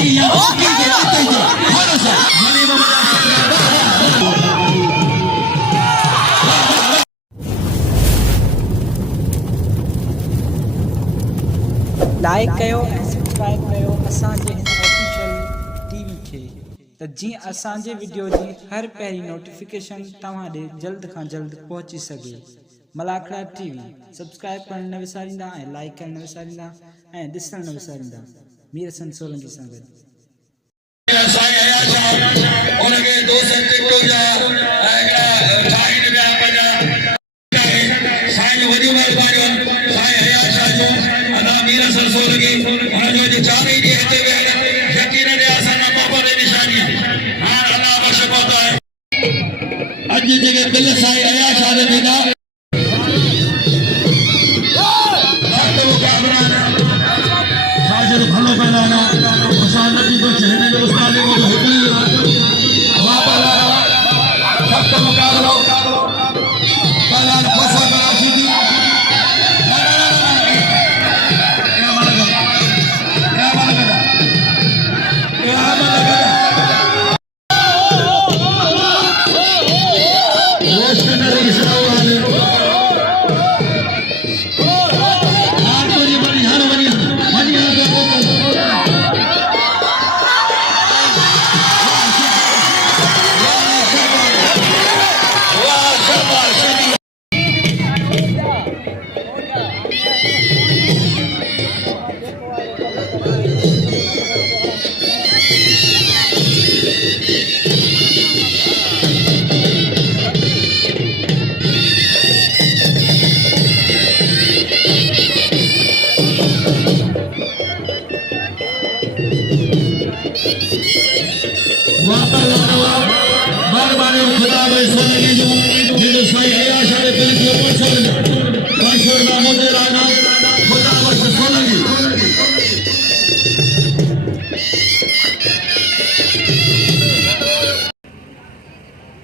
Like कयो subscribe कयो असांजे ऑफिशियल टीवी खे त जीअं असांजे वीडियो जी हर पहिरीं नोटिफिकेशन तव्हां ॾे जल्द खां जल्द पहुची सघे। मलाखड़ा टीवी सब्सक्राइब करण न विसारींदा ऐं लाइक करण न विसारींदा ऐं ॾिसण न विसारींदा। मीर हसन सोलंकी सां गॾु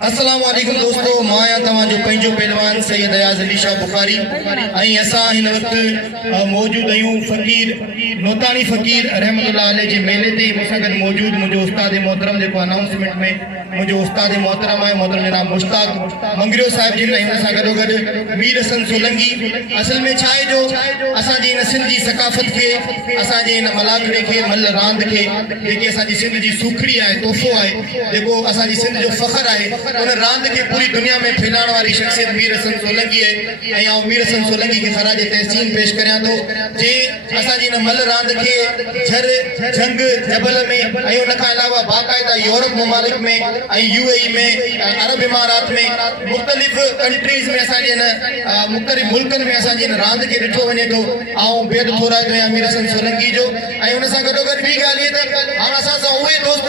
अस्सलाम वालेकुम दोस्तों, माया तवाजो पंहिंजो पहलवान सैयद अयाज अली शाह बुखारी ऐं असां हिन वक़्तु मौजूद आहियूं फ़कीर नोतानी फ़कीर रहमतुल्लाह अलैह जे मेले ते। मूंसां गॾु मौजूद मुंहिंजो उस्ताद मोहतरम जेको अनाउंसमेंट में मुंहिंजो उस्ताद मोहतरम आहे मोहतरम जनाब मुश्ताक मंगरियो साहिब जिन ऐं हुन सां गॾोगॾु मीर हसन सोलंकी। असल में छा आहे जो असांजी हिन सिंध जी सकाफ़त खे असांजे हिन मलाखड़े खे मल रांदि खे जेकी असांजी सिंध जी सूखड़ी आहे तोहफ़ो आहे जेको असांजी सिंध जो फ़ख्रु आहे उन रांदि खे पूरी दुनिया में फैलाइण वारी शख़्सियत मीर हसन सोलंकी आहे। ऐं आउं मीर हसन सोलंकी खे ख़राज तहसीन पेश करियां थो जे असांजी हिन मल रांदि खे झर जंग जबल में ऐं उन खां अलावा बाक़ाइदा यूरोप ममालिक में ऐं UAE में अरब इमारात में मुख़्तलिफ़ कंट्रीज़ में असांजे हिन मुख़्तलिफ़ मुल्कनि में असांजी हिन रांदि खे ॾिठो वञे थो। ऐं बेद थोराए थो आहियां मीर हसन सोलंकी जो। ऐं हुन सां गॾोगॾु ॿी ॻाल्हि इहा त हाणे असां सां उहे दोस्त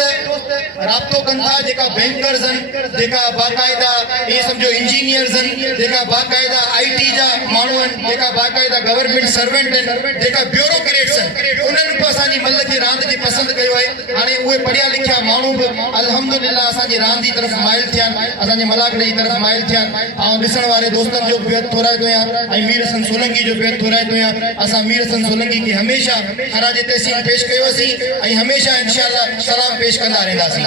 राब्तो कनि था जेका बैंकर्स आहिनि, जेका बाक़ाइदा इहे सम्झो इंजीनियर्स आहिनि, जेका बाक़ाइदा IT जा माण्हू आहिनि, जेका बाक़ाइदा गवर्नमेंट सर्वेंट आहिनि, जेका ब्यूरोक्रेट्स आहिनि, उन्हनि बि असांजी मल खे रांदि खे पसंदि कयो आहे। हाणे उहे पढ़िया लिखिया माण्हू बि अल्हम्दुलिल्लाह असांजी रांदि जी तरफ़ माइल थिया आहिनि, असांजे मलाखड़े जी तरफ़ माइल थिया आहिनि। ऐं ॾिसण वारे दोस्तनि जो बेहद थोराए थो आहियां ऐं मीर हसन सोलंकी जो बेहद थोराए थो आहियां। असां मीर हसन सोलंकी खे हमेशह ख़राज तहसीन पेश कयोसीं ऐं हमेशह इंशाअल्लाह सलाम पेश कंदा रहंदासीं।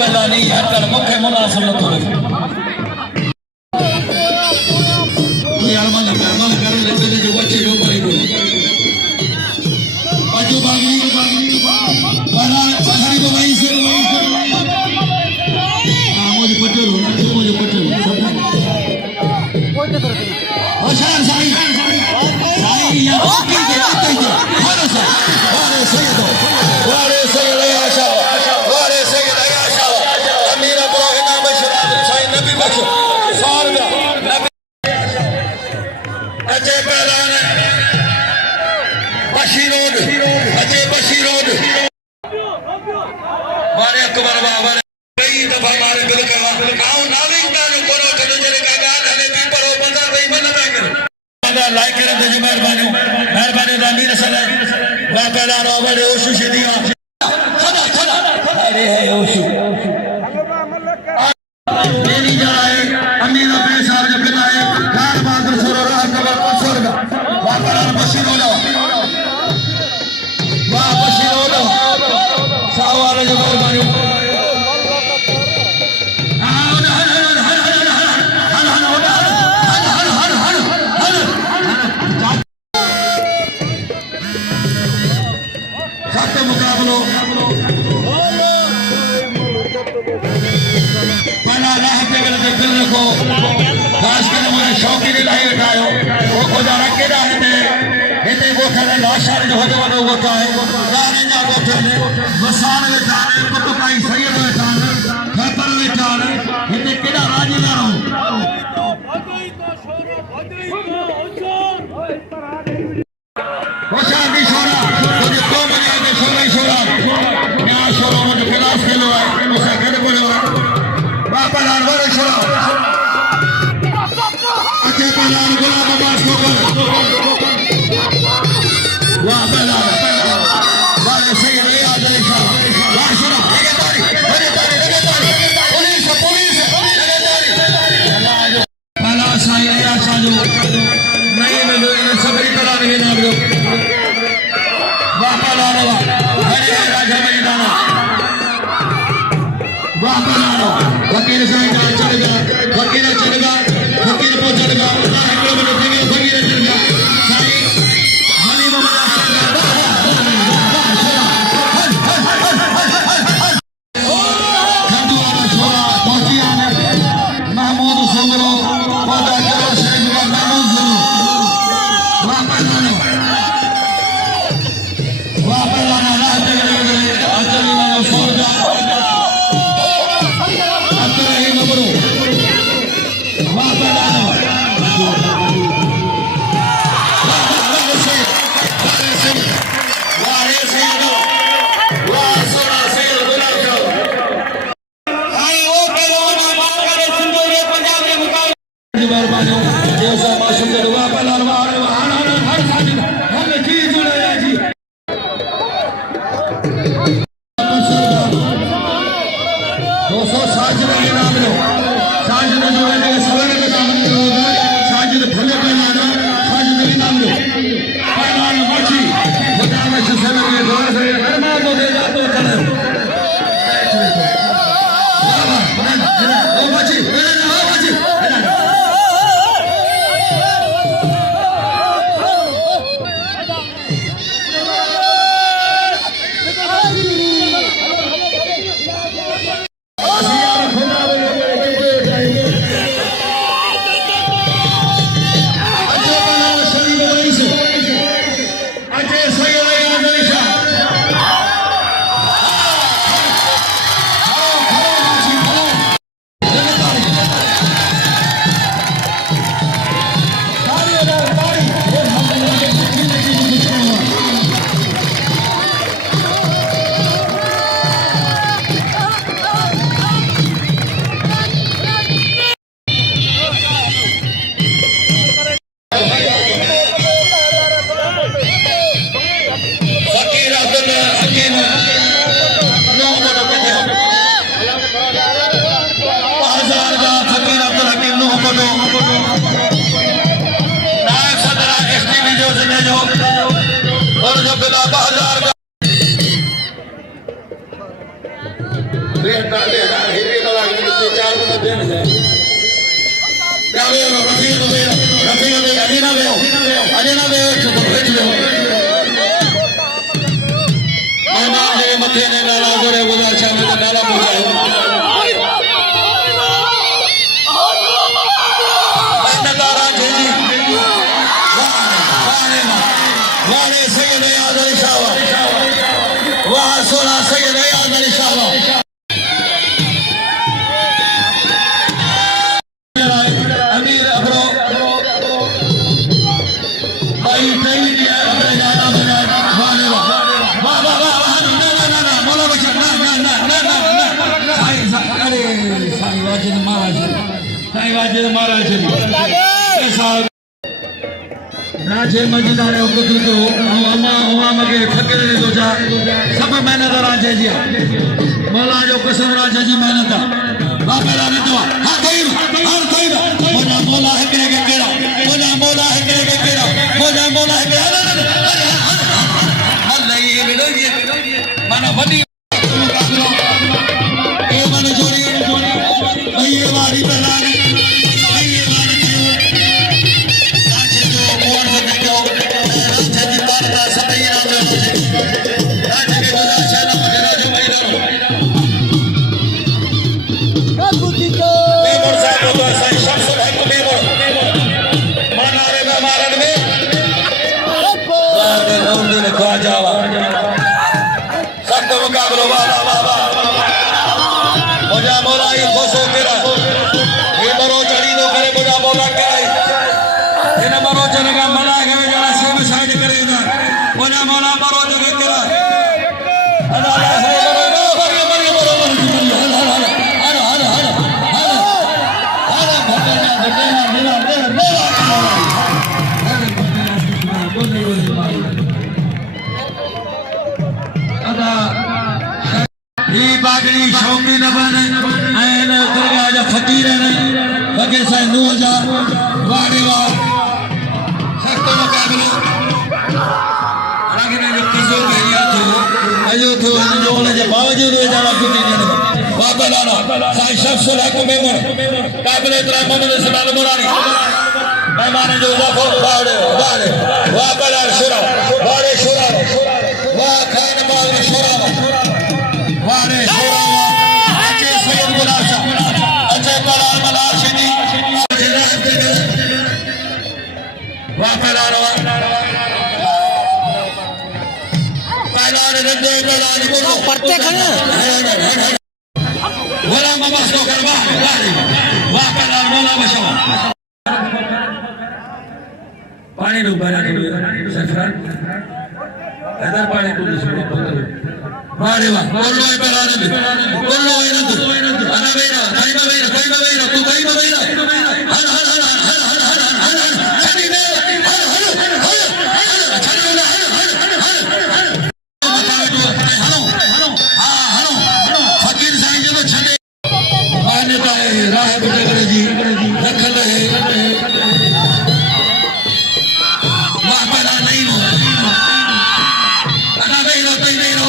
पहला नहीं हटकर मुख्य मुनासिब न करे ये अमल कर ले पहले जो बच्चे लोग करेंगे होशियार साईं साईं या फकीर के आते ही हर से वारे सैयद आशा वारे सैयद आशा अमीर अब्राहिम नाम शराब साईं नबी बख्श सारदा नबी अजय पहलवान बशीरोड अजय बशीरोड वारे अकबर बाबा कई दफा मारे दिल का आओ नाविकता जो करो कदो जरे का गाल हने भी परो बंदा भाई मन ना करो लाइक करे तो मेहरबानी अमीर सलाह वा पहला रोबड़ ओशु दिया चला चला अरे है ओशु मेरी जराए अमीर अपने साहब जब पिताए खान बहादुर सरोवर अकबर स्वर्ग वा पहला बशीरोड वा बशीरोड सावाले जो मेहरबानी मुकाबलो पहला अल्लाह पे गलत दिल रखो खास कर मुझे शौकीन इलाही उठायो वो खुदा रखेदा है इते वो करे लाशार जो होदो वो गोता है गाने जा गोते ने वसान वेठाने कुतुकाई सैयद वेठाने खतर वेठाने इते केड़ा राजी ना रहो होशियार की शोरा मुझे दो बजे के शोरा ही शोरा क्या शोरा मुझे खिलाफ खेलो है उसे खेल बोलो बापा लाल वाले शोरा अच्छे पहलान गुलाब अब्बास ठोकर वाह पहलान वाले सैयद रियाज अली शाह वाह शोरा लगे तारी पुलिस पहला साईं रियाज शाह जो नहीं में लोग ने सबरी तरह नहीं नाम दो वाह पहलान हरे राजा मैदान वाह पहलान वकील साईं का चढ़गा फकीर चढ़गा फकीर को चढ़गा अल्लाह को बने थे फकीर चढ़गा साईं हनी मोहम्मद खंडुआना छोरा पहुंची आने महमूद सुमरो पौधा करो शरीफ का महमूद सुनो वाह पहलान राह पे गले अचली वाला सोरदा अतर ही नबरो वाह पहलान दारा जी वाले सैयद याद अली शाह वाह सोना सैयद याद अली शाह अमीर अबरो भाई नहीं दिया अपने जाना बना वाले वाह वाह वाह वाह ना मौला बशर ना अरे साईं वाजिद महाराज ऐसा राजे मजदारे कुछ तो अम्मा मगे फकीर ने सोचा सब मेहनत राजे जी मौला जो कसम राजे जी मेहनत बाबा ने तो हां कई और कई मोना मौला है के केड़ा मोना मौला है के केड़ा मोना मौला है अल्लाह ये मिलो ये माना वडी ए माने जोड़ी ये वाली पहला बागड़ी शौकी न बने ऐन दरगाह जा फकीर ने फकीर साईं नूह जा वाड़े वार सख्त मुकाबलो रागिने जो किसो कहिया तो जो ने जे बावजूद वे जाना कुटी ने बाबा लाना साईं शफ्सुल हक मेमन काबिल इतरा मोहम्मद सल्लल्लाहु मुरारी मेहमान जो देखो वाड़े वाड़े वाह बला शुरा वाड़े शुरा वाह खान बाग शुरा वारे शोरा अचे सैयद गुलाशा अचे कलाल मलाशिदी वाह पहलान रंदे पहलान बोलो पढ़ते खड़े वाला ममस को करवा वाह पहलान मौला बशवा पानी लो बना के सफर इधर पानी को सुनो वारे वाह बोलो ए पहलान बोलो ए नंद अना वेरा कोई वेरा तू कोई वेरा हर हर हर हर हर हर हर हर छड़ी दे हर हर हर हर छड़ी दे हर हर हर हर फकीर साईं जो छड़े मान्यता है राह बेटे जी रखल है वाह पहलान नहीं हो अना वेरा कोई वेरा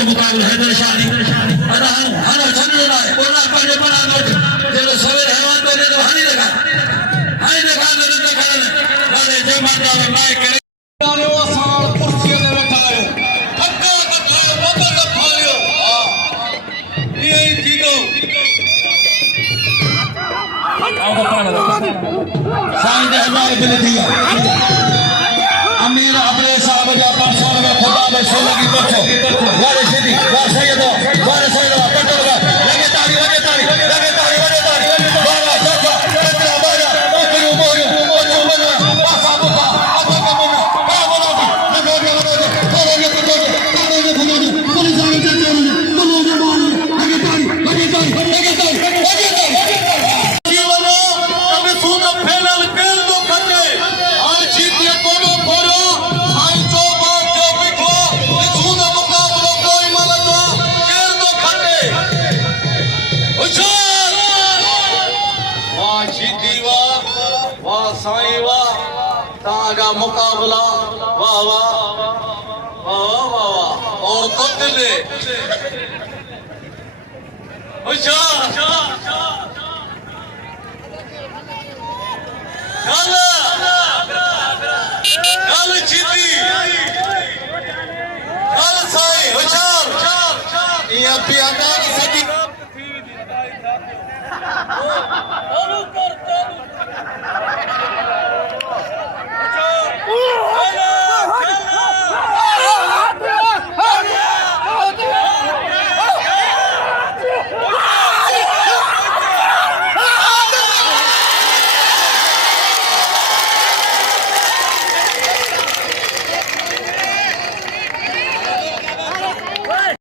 मुकाबला हैदर शाही अदा हर छन रहा बोला पड़े बना जो सवेर हैवान तो ने हनी लगा ने खा अरे जय माता नाय करे गाने वो साल कुर्सी में बैठा है हक्का कथा बाबा का फालियो ये जीतो आओ साईं दे हजार बिल दिया अमीर अपने साहब जा 500 रुपए खुदा में 16 की बचो वारे सीधी वाह सैयद पटल लगे ताली वाह वाह चाचा कतरा बारा साईं वाह तव्हांजा मुक़ाबला वाह वाह वाह वाह वाह और कुतले होशियार गल जीती गल साईं होशियार इहा पियादा की सदी Oh!